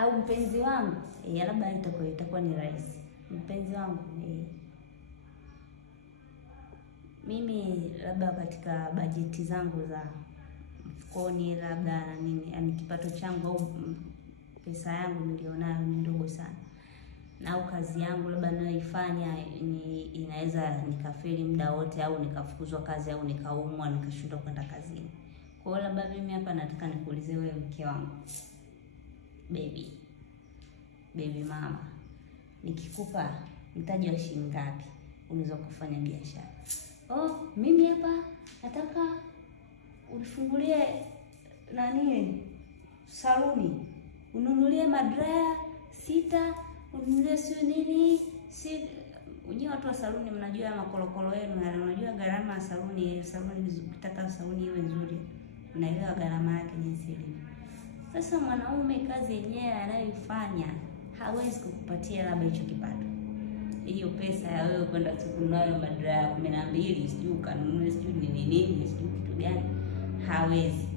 au mpenzi wangu, labda itakuwa ni rahisi. Mpenzi wangu, mimi labda katika bajeti zangu za mfukoni, labda na nini, yani kipato changu au pesa yangu nilionayo ni ndogo sana, na au kazi yangu labda ninayoifanya inaweza nikafeli muda wote, au nikafukuzwa kazi, au nikaumwa nikashindwa kwenda kazini. Kwa hiyo labda mimi hapa nataka nikuulize wewe, mke wangu, baby mama, nikikupa mtaji wa shilingi ngapi unaweza kufanya biashara? Mimi hapa nataka unifungulie saluni, ununulie madraya 6, ununulie sio nini, unyewe watu wa saluni mnajua makolokolo yenu, na unajua gharama ya saluni ukitaka saluni iwe nzuri unaelewa gharama yake jinsi ilivyo. Sasa mwanaume kazi yenyewe anayoifanya hawezi kukupatia labda hicho kipato, hiyo pesa ya wewe kwenda kununua madraya 12, sijui kanunue sijui nini sijui kitu gani, hawezi.